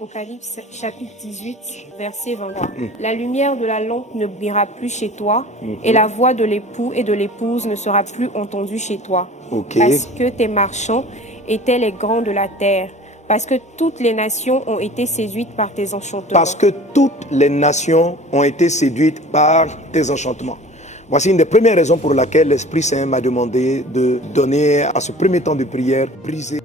Apocalypse chapitre 18, verset 23. La lumière de la lampe ne brillera plus chez toi, et la voix de l'époux et de l'épouse ne sera plus entendue chez toi. Parce que tes marchands étaient les grands de la terre. Parce que toutes les nations ont été séduites par tes enchantements. Parce que toutes les nations ont été séduites par tes enchantements. Voici une des premières raisons pour laquelle l'Esprit Saint m'a demandé de donner à ce premier temps de prière, briser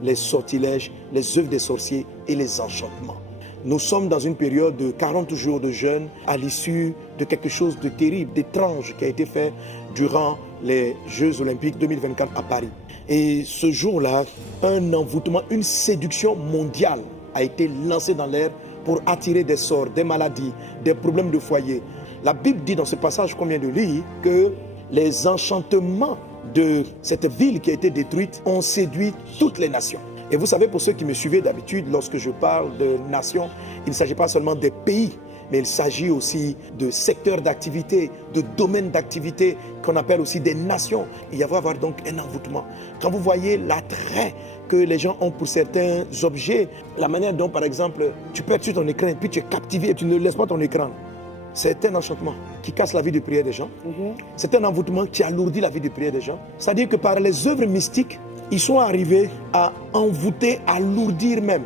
les sortilèges, les œuvres des sorciers et les enchantements. Nous sommes dans une période de 40 jours de jeûne à l'issue de quelque chose de terrible, d'étrange qui a été fait durant les Jeux Olympiques 2024 à Paris. Et ce jour-là, un envoûtement, une séduction mondiale a été lancée dans l'air pour attirer des sorts, des maladies, des problèmes de foyer. La Bible dit dans ce passage qu'on vient de lire que les enchantements de cette ville qui a été détruite ont séduit toutes les nations. Et vous savez, pour ceux qui me suivaient d'habitude, lorsque je parle de nations, il ne s'agit pas seulement des pays, mais il s'agit aussi de secteurs d'activité, de domaines d'activité qu'on appelle aussi des nations. Il va y avoir donc un envoûtement. Quand vous voyez l'attrait que les gens ont pour certains objets, la manière dont, par exemple, tu peux être sur ton écran et puis tu es captivé et tu ne laisses pas ton écran. C'est un enchantement qui casse la vie de prière des gens. C'est un envoûtement qui alourdit la vie de prière des gens. C'est-à-dire que par les œuvres mystiques, ils sont arrivés à envoûter, à alourdir même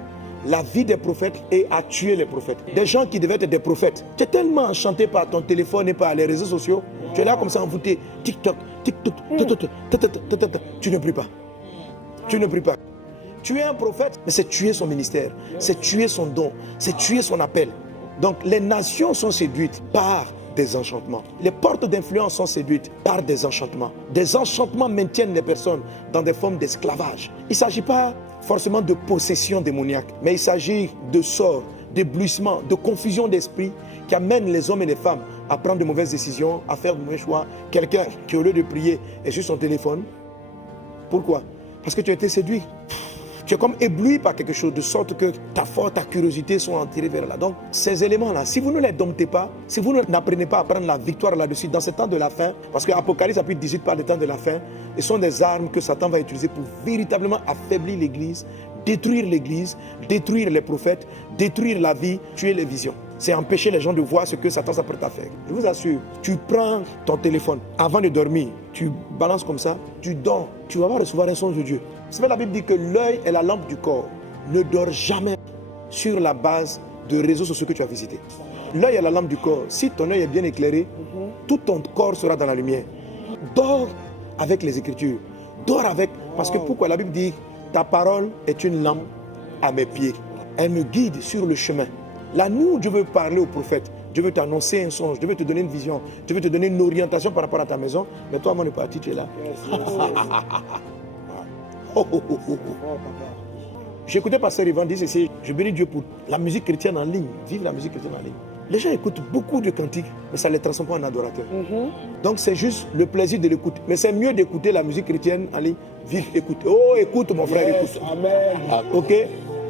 la vie des prophètes et à tuer les prophètes. Des gens qui devaient être des prophètes. Tu es tellement enchanté par ton téléphone et par les réseaux sociaux. Tu es là comme ça envoûté. TikTok, TikTok, tu ne pries pas. Tu ne pries pas. Tu es un prophète, mais c'est tuer son ministère. C'est tuer son don. C'est tuer son appel. Donc les nations sont séduites par des enchantements. Les portes d'influence sont séduites par des enchantements. Des enchantements maintiennent les personnes dans des formes d'esclavage. Il ne s'agit pas forcément de possession démoniaque, mais il s'agit de sorts, d'éblouissement, de confusion d'esprit qui amènent les hommes et les femmes à prendre de mauvaises décisions, à faire de mauvais choix. Quelqu'un qui, au lieu de prier, est sur son téléphone. Pourquoi? Parce que tu as été séduit. Tu es comme ébloui par quelque chose, de sorte que ta force, ta curiosité sont attirées vers là. Donc, ces éléments-là, si vous ne les domptez pas, si vous n'apprenez pas à prendre la victoire là-dessus, dans ce temps de la fin, parce que Apocalypse chapitre 18 parle des temps de la fin, ce sont des armes que Satan va utiliser pour véritablement affaiblir l'Église, détruire l'Église, détruire les prophètes, détruire la vie, tuer les visions. C'est empêcher les gens de voir ce que Satan s'apprête à faire. Je vous assure, tu prends ton téléphone, avant de dormir, tu balances comme ça, tu dors, tu vas recevoir un songe de Dieu. Vous savez, la Bible dit que l'œil est la lampe du corps. Ne dors jamais sur la base de réseaux sociaux que tu as visités. L'œil est la lampe du corps. Si ton œil est bien éclairé, tout ton corps sera dans la lumière. Dors avec les Écritures. Dors avec... Parce que pourquoi la Bible dit, ta parole est une lampe à mes pieds. Elle me guide sur le chemin. Là, nous, Dieu veut parler au prophète. Dieu veut t'annoncer un songe. Dieu veut te donner une vision. Dieu veut te donner une orientation par rapport à ta maison. Mais toi, avant de partir, tu es là. J'écoutais Pasteur Yvan dire ceci. Je bénis Dieu pour la musique chrétienne en ligne. Vive la musique chrétienne en ligne. Les gens écoutent beaucoup de cantiques, mais ça ne les transforme pas en adorateurs. Donc c'est juste le plaisir de l'écouter. Mais c'est mieux d'écouter la musique chrétienne en ligne. Vive, écoute. Oh, écoute mon frère, écoute. Amen. Ok.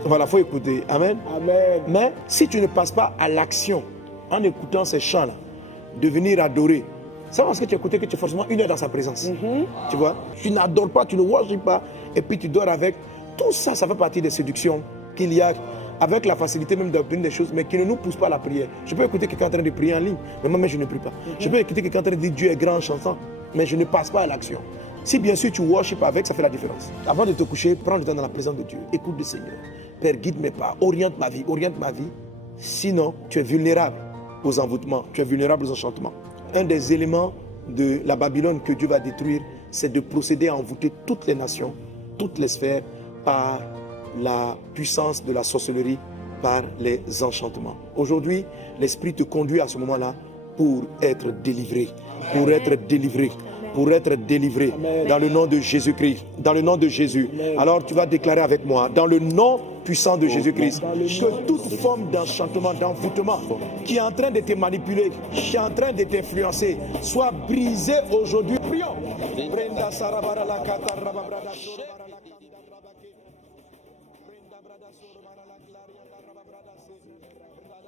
Voilà, il faut écouter. Amen. Amen. Mais si tu ne passes pas à l'action en écoutant ces chants-là, de venir adorer, c'est parce que tu écoutais que tu es forcément une heure dans sa présence. Tu vois, tu n'adores pas, tu ne worshipes pas, et puis tu dors avec. Tout ça, ça fait partie des séductions qu'il y a, avec la facilité même d'obtenir des choses, mais qui ne nous poussent pas à la prière. Je peux écouter quelqu'un en train de prier en ligne, mais moi-même je ne prie pas. Je peux écouter quelqu'un en train de dire Dieu est grand en chantant, mais je ne passe pas à l'action. Si bien sûr tu worshipes avec, ça fait la différence. Avant de te coucher, prends le temps dans la présence de Dieu. Écoute le Seigneur. Père, guide mes pas, oriente ma vie, oriente ma vie. Sinon, tu es vulnérable aux envoûtements, tu es vulnérable aux enchantements. Un des éléments de la Babylone que Dieu va détruire, c'est de procéder à envoûter toutes les nations, toutes les sphères, par la puissance de la sorcellerie, par les enchantements. Aujourd'hui, l'Esprit te conduit à ce moment-là pour être délivré, pour être délivré, pour être délivré. Dans le nom de Jésus-Christ, dans le nom de Jésus. Alors tu vas déclarer avec moi, dans le nom puissant de Jésus-Christ, que toute forme d'enchantement, d'envoûtement qui est en train de te manipuler, qui est en train de t'influencer, soit brisée aujourd'hui. Prions.